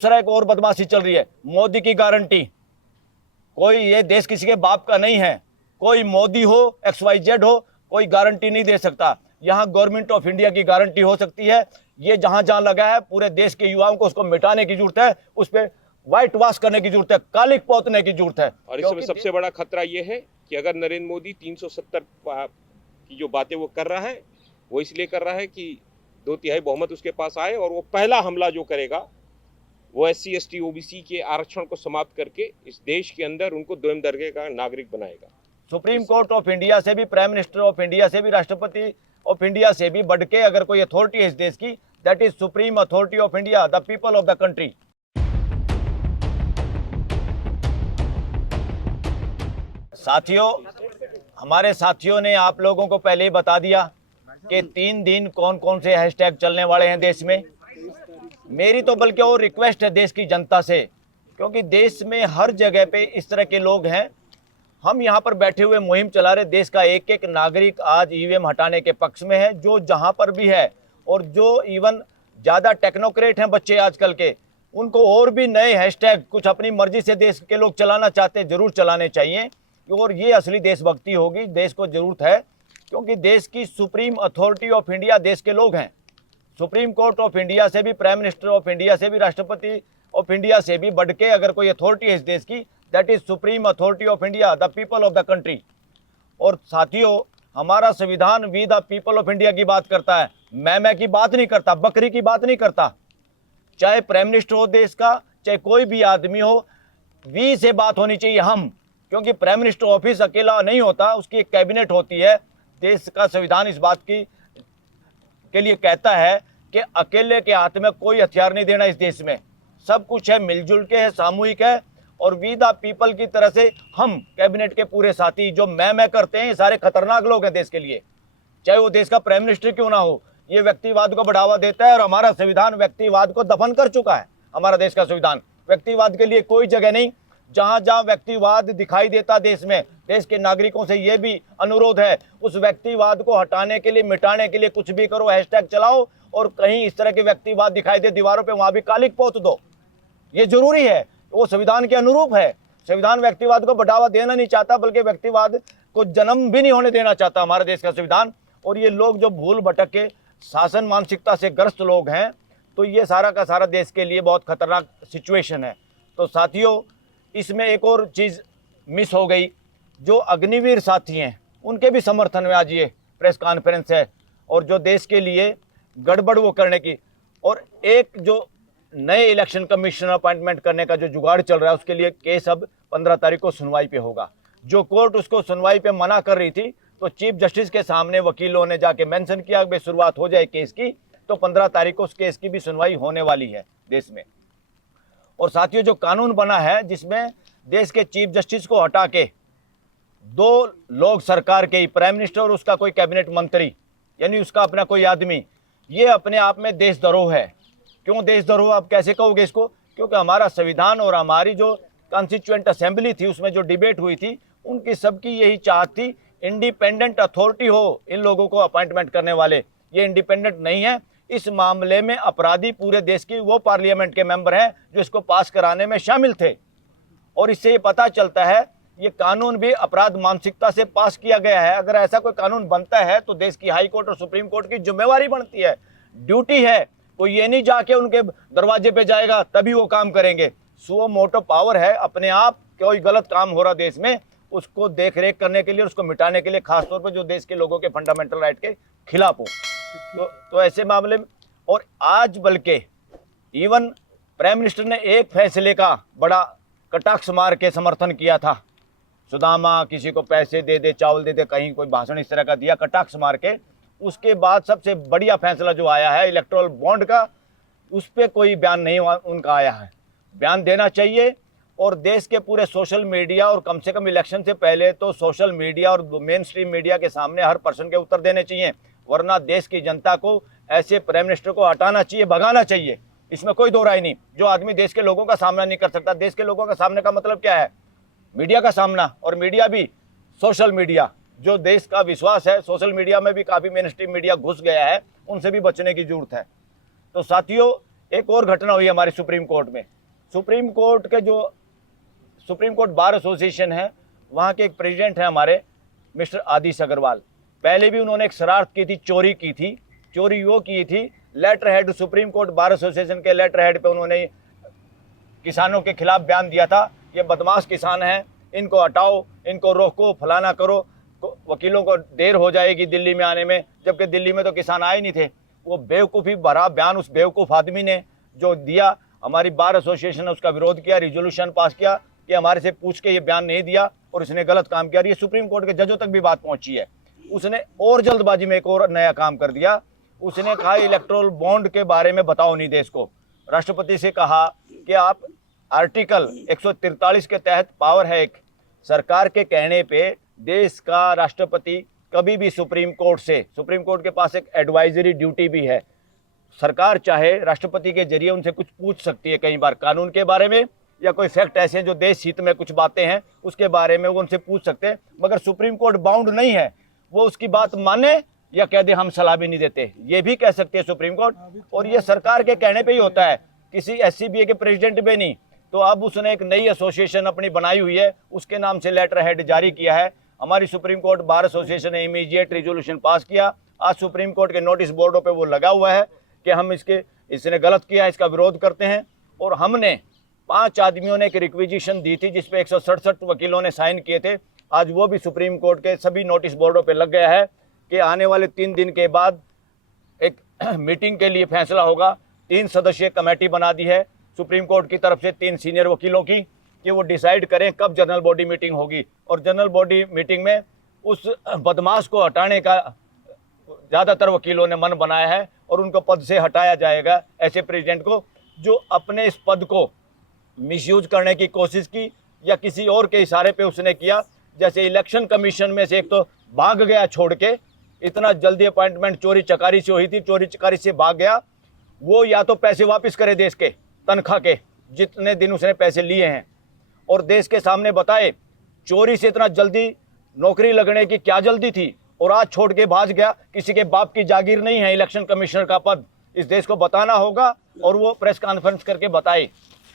दूसरा एक और बदमाशी चल रही है, मोदी की गारंटी। कोई ये देश किसी के बाप का नहीं है, कोई मोदी हो XYZ हो, कोई गारंटी नहीं दे सकता। यहाँ गवर्नमेंट ऑफ इंडिया की गारंटी हो सकती है। ये जहां जहां लगा है पूरे देश के युवाओं को उसको मिटाने की जरूरत है, उस पर व्हाइट वॉश करने की जरूरत है, कालिक पोतने की जरूरत है। और इस समय सबसे बड़ा खतरा ये है कि अगर नरेंद्र मोदी 370 की जो बातें वो कर रहा है, वो इसलिए कर रहा है कि 2/3 बहुमत उसके पास आए, और वो पहला हमला जो करेगा वो SC ST OBC के आरक्षण को समाप्त करके इस देश के अंदर उनको दोयम दर्जे का नागरिक बनाएगा। सुप्रीम कोर्ट ऑफ इंडिया से भी, प्राइम मिनिस्टर ऑफ इंडिया से भी, राष्ट्रपति ऑफ इंडिया से भी बढ़ के अगर कोई अथॉरिटी है इस देश की, that is supreme authority of India, the people of the country. साथियों, हमारे साथियों ने आप लोगों को पहले ही बता दिया कि 3 दिन कौन कौन से हैशटैग चलने वाले हैं देश में। मेरी तो बल्कि और रिक्वेस्ट है देश की जनता से, क्योंकि देश में हर जगह पे इस तरह के लोग हैं। हम यहाँ पर बैठे हुए मुहिम चला रहे, देश का एक एक नागरिक आज EVM हटाने के पक्ष में है, जो जहाँ पर भी है। और जो इवन ज़्यादा टेक्नोक्रेट हैं बच्चे आजकल के, उनको और भी नए हैशटैग कुछ अपनी मर्जी से देश के लोग चलाना चाहते हैं, ज़रूर चलाने चाहिए। और ये असली देशभक्ति होगी, देश को ज़रूरत है, क्योंकि देश की सुप्रीम अथॉरिटी ऑफ इंडिया देश के लोग हैं। सुप्रीम कोर्ट ऑफ इंडिया से भी, प्राइम मिनिस्टर ऑफ इंडिया से भी, राष्ट्रपति ऑफ इंडिया से भी बढ़ के अगर कोई अथॉरिटी है इस देश की, that is supreme authority of India, the people of the country. और साथियों, हमारा संविधान we the people of India की बात करता है, मैं की बात नहीं करता, बकरी की बात नहीं करता। चाहे प्राइम मिनिस्टर हो देश का, चाहे कोई भी आदमी हो, वी से बात होनी चाहिए हम, क्योंकि प्राइम मिनिस्टर ऑफिस अकेला नहीं होता, उसकी एक कैबिनेट होती है। देश का संविधान इस बात की के लिए कहता है कि अकेले के हाथ में कोई हथियार नहीं देना इस देश में, सब कुछ है मिलजुल के है, सामूहिक है। और वी द पीपल की तरह से हम कैबिनेट के पूरे साथी जो मैं करते हैं, ये सारे खतरनाक लोग हैं देश के लिए, चाहे वो देश का प्राइम मिनिस्टर क्यों ना हो। ये व्यक्तिवाद को बढ़ावा देता है, और हमारा संविधान व्यक्तिवाद को दफन कर चुका है। हमारा देश का संविधान व्यक्तिवाद के लिए कोई जगह नहीं। जहां जहां व्यक्तिवाद दिखाई देता देश में, देश के नागरिकों से ये भी अनुरोध है, उस व्यक्तिवाद को हटाने के लिए, मिटाने के लिए कुछ भी करो, हैशटैग चलाओ, और कहीं इस तरह के व्यक्तिवाद दिखाई दे दीवारों पे, वहां भी कालिक पोत दो। ये जरूरी है, वो संविधान के अनुरूप है। संविधान व्यक्तिवाद को बढ़ावा देना नहीं चाहता, बल्कि व्यक्तिवाद को जन्म भी नहीं होने देना चाहता हमारे देश का संविधान। और ये लोग जो भूल भटक के शासन मानसिकता से ग्रस्त लोग हैं, तो ये सारा का सारा देश के लिए बहुत खतरनाक सिचुएशन है। तो साथियों, इसमें एक और चीज़ मिस हो गई, जो अग्निवीर साथी हैं उनके भी समर्थन में आज ये प्रेस कॉन्फ्रेंस है, और जो देश के लिए गड़बड़ वो करने की, और एक जो नए इलेक्शन कमीशन अपॉइंटमेंट करने का जो जुगाड़ चल रहा है, उसके लिए केस अब 15 तारीख को सुनवाई पे होगा। जो कोर्ट उसको सुनवाई पे मना कर रही थी, तो चीफ जस्टिस के सामने वकीलों ने जाके मेंशन किया कि शुरुआत हो जाए केस की, तो 15 तारीख को उस केस की भी सुनवाई होने वाली है देश में। और साथियों, जो कानून बना है जिसमें देश के चीफ जस्टिस को हटा के 2 लोग सरकार के ही, प्राइम मिनिस्टर और उसका कोई कैबिनेट मंत्री, यानी उसका अपना कोई आदमी, ये अपने आप में देशद्रोह है। क्यों देशद्रोह, आप कैसे कहोगे इसको? क्योंकि हमारा संविधान और हमारी जो कॉन्स्टिट्यूएंट असेंबली थी, उसमें जो डिबेट हुई थी, उनकी सबकी यही चाहत थी, इंडिपेंडेंट अथॉरिटी हो इन लोगों को अपॉइंटमेंट करने वाले। ये इंडिपेंडेंट नहीं है। इस मामले में अपराधी पूरे देश की वो पार्लियामेंट के मेंबर हैं जो इसको पास कराने में शामिल थे। और इससे ये पता चलता है, ये कानून भी अपराध मानसिकता से पास किया गया है। अगर ऐसा कोई कानून बनता है तो देश की हाई कोर्ट और सुप्रीम कोर्ट की जिम्मेवारी बनती है, ड्यूटी है। कोई ये नहीं जाके उनके दरवाजे पे जाएगा तभी वो काम करेंगे। सुओ मोटो पावर है, अपने आप कोई गलत काम हो रहा देश में, उसको देख रेख करने के लिए, उसको मिटाने के लिए, खासतौर पर जो देश के लोगों के फंडामेंटल राइट के खिलाफ हो। तो ऐसे मामले में, और आज बल्कि इवन प्राइम मिनिस्टर ने एक फैसले का बड़ा कटाक्ष मार के समर्थन किया था। सुदामा किसी को पैसे दे दे, चावल दे दे, कहीं कोई भाषण इस तरह का दिया कटाक्ष मार के। उसके बाद सबसे बढ़िया फैसला जो आया है इलेक्टोरल बॉन्ड का, उस पर कोई बयान नहीं उनका आया है। बयान देना चाहिए। और देश के पूरे सोशल मीडिया, और कम से कम इलेक्शन से पहले तो सोशल मीडिया और मेन स्ट्रीम मीडिया के सामने हर पर्सन के उत्तर देने चाहिए, वरना देश की जनता को ऐसे प्राइम मिनिस्टर को हटाना चाहिए, भगाना चाहिए। इसमें कोई दो राय नहीं। जो आदमी देश के लोगों का सामना नहीं कर सकता, देश के लोगों का सामने का मतलब क्या है? मीडिया का सामना, और मीडिया भी सोशल मीडिया, जो देश का विश्वास है। सोशल मीडिया में भी काफ़ी मेन स्ट्रीम मीडिया घुस गया है, उनसे भी बचने की जरूरत है। तो साथियों, एक और घटना हुई हमारे सुप्रीम कोर्ट में। सुप्रीम कोर्ट के जो सुप्रीम कोर्ट बार एसोसिएशन है, वहाँ के एक प्रेसिडेंट हैं हमारे मिस्टर आदिश अग्रवाल। पहले भी उन्होंने एक शरारत की थी, चोरी की थी। चोरी वो की थी, letterhead, supreme court bar association के लेटर हेड पे उन्होंने किसानों के खिलाफ बयान दिया था, ये बदमाश किसान हैं, इनको हटाओ, इनको रोको, फलाना करो, वकीलों को देर हो जाएगी दिल्ली में आने में, जबकि दिल्ली में तो किसान आए नहीं थे। वो बेवकूफ़ी भरा बयान उस बेवकूफ़ आदमी ने जो दिया, हमारी बार एसोसिएशन ने उसका विरोध किया, रिजोल्यूशन पास किया कि हमारे से पूछ के ये बयान नहीं दिया और इसने गलत काम किया। ये सुप्रीम कोर्ट के जजों तक भी बात पहुंची है। उसने और जल्दबाजी में एक और नया काम कर दिया। उसने कहा इलेक्ट्रोल बॉन्ड के बारे में बताओ नहीं देश को। राष्ट्रपति से कहा कि आप आर्टिकल 143 के तहत पावर है एक, सरकार के कहने पे देश का राष्ट्रपति कभी भी सुप्रीम कोर्ट के पास एक एडवाइजरी ड्यूटी भी है। सरकार चाहे राष्ट्रपति के जरिए उनसे कुछ पूछ सकती है, कई बार कानून के बारे में या कोई फैक्ट ऐसे हैं जो देश हित में कुछ बातें हैं उसके बारे में वो उनसे पूछ सकते हैं, मगर सुप्रीम कोर्ट बाउंड नहीं है, वो उसकी बात माने या कह दे हम सलाह भी नहीं देते, ये भी कह सकती है सुप्रीम कोर्ट। और ये सरकार के कहने पे ही होता है, किसी SCBA के प्रेसिडेंट पे नहीं। तो अब उसने एक नई एसोसिएशन अपनी बनाई हुई है, उसके नाम से लेटर हेड जारी किया है। हमारी सुप्रीम कोर्ट बार एसोसिएशन ने इमीडिएट रिजोल्यूशन पास किया। आज सुप्रीम कोर्ट के नोटिस बोर्डों पे वो लगा हुआ है कि हम इसने गलत किया, इसका विरोध करते हैं। और हमने 5 आदमियों ने एक रिक्विजिशन दी थी जिसपे 167 वकीलों ने साइन किए थे। आज वो भी सुप्रीम कोर्ट के सभी नोटिस बोर्डों पे लग गया है कि आने वाले 3 दिन के बाद एक मीटिंग के लिए फैसला होगा। 3 सदस्यीय कमेटी बना दी है सुप्रीम कोर्ट की तरफ से, 3 सीनियर वकीलों की, कि वो डिसाइड करें कब जनरल बॉडी मीटिंग होगी। और जनरल बॉडी मीटिंग में उस बदमाश को हटाने का ज़्यादातर वकीलों ने मन बनाया है और उनको पद से हटाया जाएगा, ऐसे प्रेसिडेंट को जो अपने इस पद को मिसयूज करने की कोशिश की या किसी और के इशारे पे उसने किया। जैसे इलेक्शन कमीशन में से एक तो भाग गया छोड़ के, इतना जल्दी अपॉइंटमेंट चोरी चकारी से हुई थी, चोरी चकारी से भाग गया। वो या तो पैसे वापस करे देश के तनख्वाह के, जितने दिन उसने पैसे लिए हैं, और देश के सामने बताए चोरी से इतना जल्दी नौकरी लगने की क्या जल्दी थी, और आज छोड़ के भाग गया। किसी के बाप की जागीर नहीं है इलेक्शन कमिश्नर का पद, इस देश को बताना होगा। और वो प्रेस कॉन्फ्रेंस करके बताए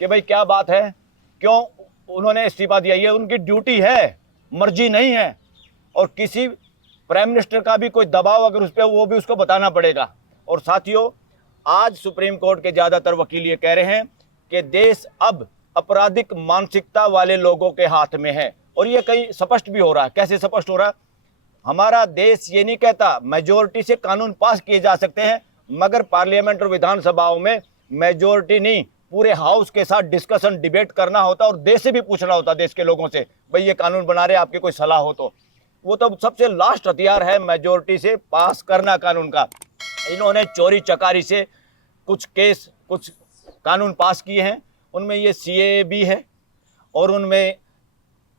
कि भाई क्या बात है, क्यों उन्होंने इस्तीफा दिया, ये उनकी ड्यूटी है, मर्जी नहीं है। और किसी प्राइम मिनिस्टर का भी कोई दबाव अगर उस पर, वो भी उसको बताना पड़ेगा। और साथियों, आज सुप्रीम कोर्ट के ज़्यादातर वकील ये कह रहे हैं कि देश अब आपराधिक मानसिकता वाले लोगों के हाथ में है। और ये कहीं स्पष्ट भी हो रहा है। कैसे स्पष्ट हो रहा है? हमारा देश ये नहीं कहता मेजोरिटी से कानून पास किए जा सकते हैं, मगर पार्लियामेंट और विधानसभाओं में मेजोरिटी नहीं, पूरे हाउस के साथ डिस्कशन डिबेट करना होता और देश से भी पूछना होता, देश के लोगों से, भाई ये कानून बना रहे, आपकी कोई सलाह हो तो। वो तो सबसे लास्ट हथियार है मेजोरिटी से पास करना कानून का। इन्होंने चोरी चकारी से कुछ कानून पास किए हैं, उनमें ये CAA भी है और उनमें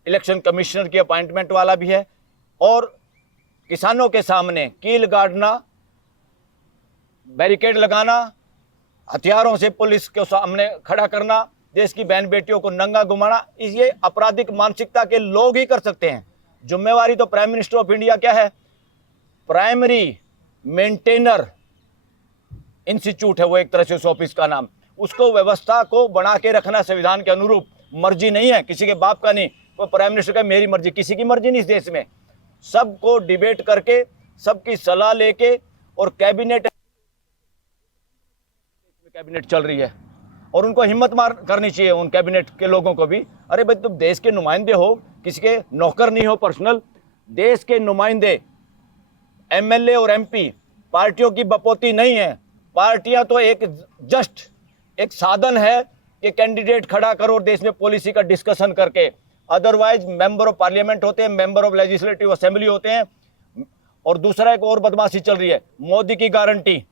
इलेक्शन कमिश्नर की अपॉइंटमेंट वाला भी है। और किसानों के सामने कील गाड़ना, बैरिकेड लगाना, हथियारों से पुलिस के सामने खड़ा करना, देश की बहन बेटियों को नंगा घुमाना, ये आपराधिक मानसिकता के लोग ही कर सकते हैं। जिम्मेवारी तो प्राइम मिनिस्टर ऑफ इंडिया क्या है? प्राइमरी मेंटेनर इंस्टीट्यूट है वो, एक तरह से उस ऑफिस का नाम। उसको व्यवस्था को बना के रखना संविधान के अनुरूप, मर्जी नहीं है किसी के बाप का नहीं। कोई प्राइम मिनिस्टर का मेरी मर्जी, किसी की मर्जी नहीं इस देश में। सबको डिबेट करके, सबकी सलाह लेके, और कैबिनेट चल रही है और उनको हिम्मत मार करनी चाहिए उन कैबिनेट के लोगों को भी। अरे भाई, तुम देश के नुमाइंदे हो, किसी के नौकर नहीं हो पर्सनल। देश के नुमाइंदे MLA और MP पार्टियों की बपोती नहीं है। पार्टियां तो एक साधन है कि कैंडिडेट खड़ा करो और देश में पॉलिसी का डिस्कशन करके। अदरवाइज मेंबर ऑफ पार्लियामेंट होते हैं, मेंबर ऑफ लेजिस्लेटिव असेंबली होते हैं। और दूसरा एक और बदमाशी चल रही है, मोदी की गारंटी।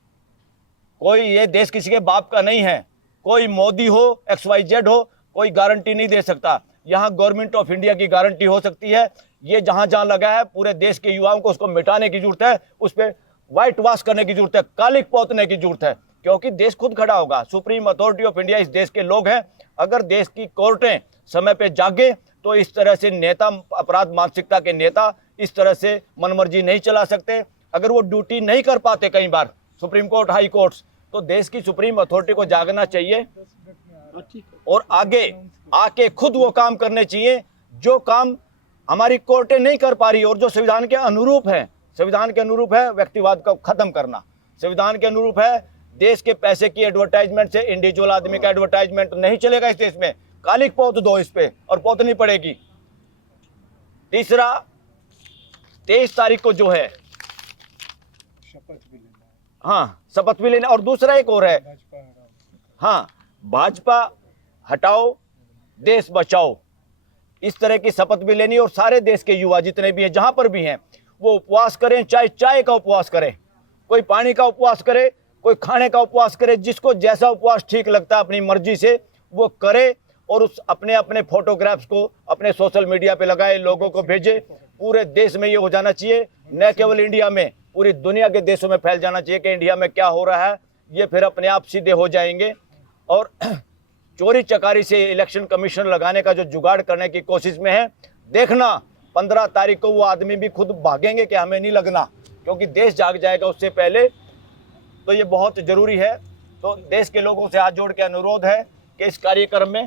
कोई, ये देश किसी के बाप का नहीं है, कोई मोदी हो, XYZ हो, कोई गारंटी नहीं दे सकता। यहाँ गवर्नमेंट ऑफ इंडिया की गारंटी हो सकती है। ये जहाँ जहाँ लगा है पूरे देश के युवाओं को उसको मिटाने की जरूरत है, उस पर व्हाइट वॉश करने की जरूरत है, कालिक पोतने की जरूरत है, क्योंकि देश खुद खड़ा होगा। सुप्रीम अथॉरिटी ऑफ इंडिया इस देश के लोग हैं। अगर देश की कोर्टें समय पे जागे तो इस तरह से नेता, अपराध मानसिकता के नेता इस तरह से मनमर्जी नहीं चला सकते। अगर वो ड्यूटी नहीं कर पाते, कई बार सुप्रीम कोर्ट, हाई कोर्ट्स, तो देश की सुप्रीम अथॉरिटी को जागना चाहिए और आगे आके खुद वो काम करने चाहिए जो काम हमारी कोर्टें नहीं कर पा रही और जो संविधान के अनुरूप है। संविधान के अनुरूप है व्यक्तिवाद को खत्म करना, संविधान के अनुरूप है देश के पैसे की एडवर्टाइजमेंट से इंडिविजुअल आदमी का एडवर्टाइजमेंट नहीं चलेगा इस देश में। कालिक पोत दो इस पे और पोतनी पड़ेगी। तीसरा 23 तारीख को जो है हाँ शपथ भी लेना, और दूसरा एक और है हाँ भाजपा हटाओ देश बचाओ, इस तरह की शपथ भी लेनी। और सारे देश के युवा जितने भी हैं जहां पर भी हैं वो उपवास करें, चाहे चाय का उपवास करें, कोई पानी का उपवास करे, कोई खाने का उपवास करे, जिसको जैसा उपवास ठीक लगता है अपनी मर्जी से वो करे और उस अपने अपने फोटोग्राफ्स को अपने सोशल मीडिया पे लगाए, लोगों को भेजे। पूरे देश में ये हो जाना चाहिए, न केवल इंडिया में, पूरी दुनिया के देशों में फैल जाना चाहिए कि इंडिया में क्या हो रहा है। ये फिर अपने आप सीधे हो जाएंगे। और चोरी चकारी से इलेक्शन कमीशन लगाने का जो जुगाड़ करने की कोशिश में है, देखना 15 तारीख को वो आदमी भी खुद भागेंगे कि हमें नहीं लगना, क्योंकि देश जाग जाएगा उससे पहले। तो ये बहुत ज़रूरी है। तो देश के लोगों से हाथ जोड़ के अनुरोध है कि इस कार्यक्रम में,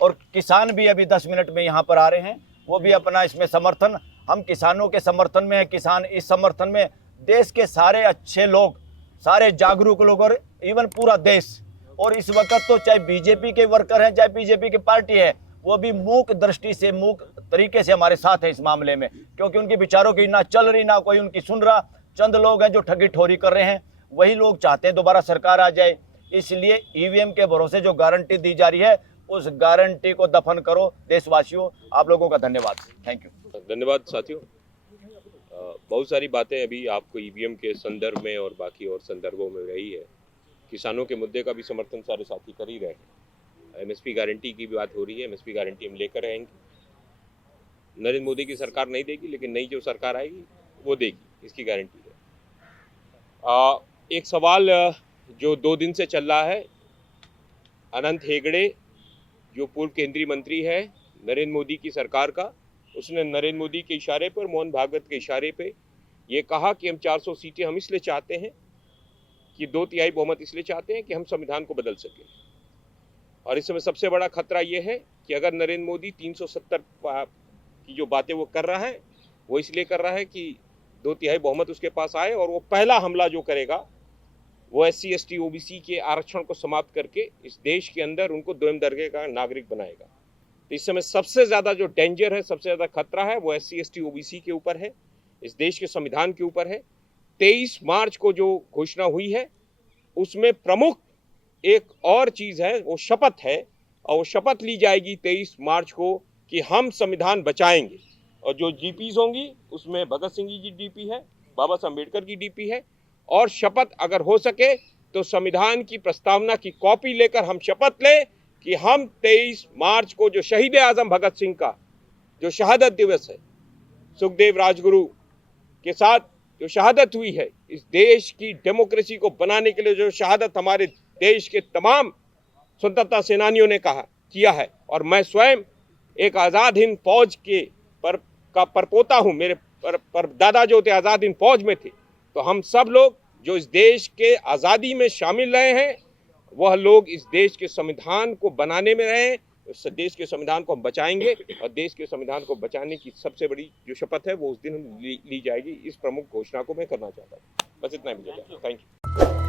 और किसान भी अभी 10 मिनट में यहाँ पर आ रहे हैं, वो भी अपना इसमें समर्थन, हम किसानों के समर्थन में हैं, किसान इस समर्थन में, देश के सारे अच्छे लोग, सारे जागरूक लोग और इवन पूरा देश। और इस वक्त तो चाहे बीजेपी के वर्कर हैं चाहे बीजेपी की पार्टी है, वो भी मूक दृष्टि से, मूक तरीके से हमारे साथ है इस मामले में, क्योंकि उनकी विचारों की ना चल रही ना कोई उनकी सुन रहा। चंद लोग हैं जो ठगी ठोरी कर रहे हैं, वही लोग चाहते हैं दोबारा सरकार आ जाए। इसलिए ईवीएम के भरोसे जो गारंटी दी जा रही है उस गारंटी को दफन करो। देशवासियों, आप लोगों का धन्यवाद। Thank you. धन्यवाद साथियों। बहुत सारी बातें अभी आपको ईवीएम के संदर्भ में और बाकी और संदर्भों में रही है। किसानों के मुद्दे का भी समर्थन सारे साथी कर ही रहे हैं। एमएसपी गारंटी की भी बात हो रही है, एमएसपी गारंटी हम लेकर रहेंगे। नरेंद्र मोदी की सरकार नहीं देगी, लेकिन नई जो सरकार आएगी वो देगी, इसकी गारंटी है। एक सवाल जो 2 दिन से चल रहा है, अनंत हेगड़े जो पूर्व केंद्रीय मंत्री है नरेंद्र मोदी की सरकार का, उसने नरेंद्र मोदी के इशारे पर, मोहन भागवत के इशारे पे ये कहा कि हम 400 सीटें हम इसलिए चाहते हैं कि 2/3 बहुमत इसलिए चाहते हैं कि हम संविधान को बदल सकें। और इस समय सबसे बड़ा खतरा ये है कि अगर नरेंद्र मोदी 370 की जो बातें वो कर रहा है वो इसलिए कर रहा है कि 2/3 बहुमत उसके पास आए और वो पहला हमला जो करेगा वो SC ST OBC के आरक्षण को समाप्त करके इस देश के अंदर उनको 2म दर्जे का नागरिक बनाएगा। तो इस समय सबसे ज़्यादा जो डेंजर है, सबसे ज़्यादा खतरा है वो SC ST OBC के ऊपर है, इस देश के संविधान के ऊपर है। 23 मार्च को जो घोषणा हुई है उसमें प्रमुख एक और चीज़ है, वो शपथ है, और वो शपथ ली जाएगी 23 मार्च को कि हम संविधान बचाएंगे। और जो DPs होंगी उसमें भगत सिंह जी DP है, बाबा साहब अम्बेडकर की DP है। और शपथ अगर हो सके तो संविधान की प्रस्तावना की कॉपी लेकर हम शपथ लें कि हम 23 मार्च को जो शहीद आजम भगत सिंह का जो शहादत दिवस है, सुखदेव राजगुरु के साथ जो शहादत हुई है, इस देश की डेमोक्रेसी को बनाने के लिए जो शहादत हमारे देश के तमाम स्वतंत्रता सेनानियों ने किया है, और मैं स्वयं एक आज़ाद हिंद फौज के परपोता हूँ, मेरे पर दादा जो थे आज़ाद हिंद फौज में थे। तो हम सब लोग जो इस देश के आज़ादी में शामिल रहे हैं, वह लोग इस देश के संविधान को बनाने में रहे, इस देश के संविधान को हम बचाएंगे। और देश के संविधान को बचाने की सबसे बड़ी जो शपथ है वो उस दिन ली जाएगी। इस प्रमुख घोषणा को मैं करना चाहता हूँ। बस इतना ही मुझे। Thank you.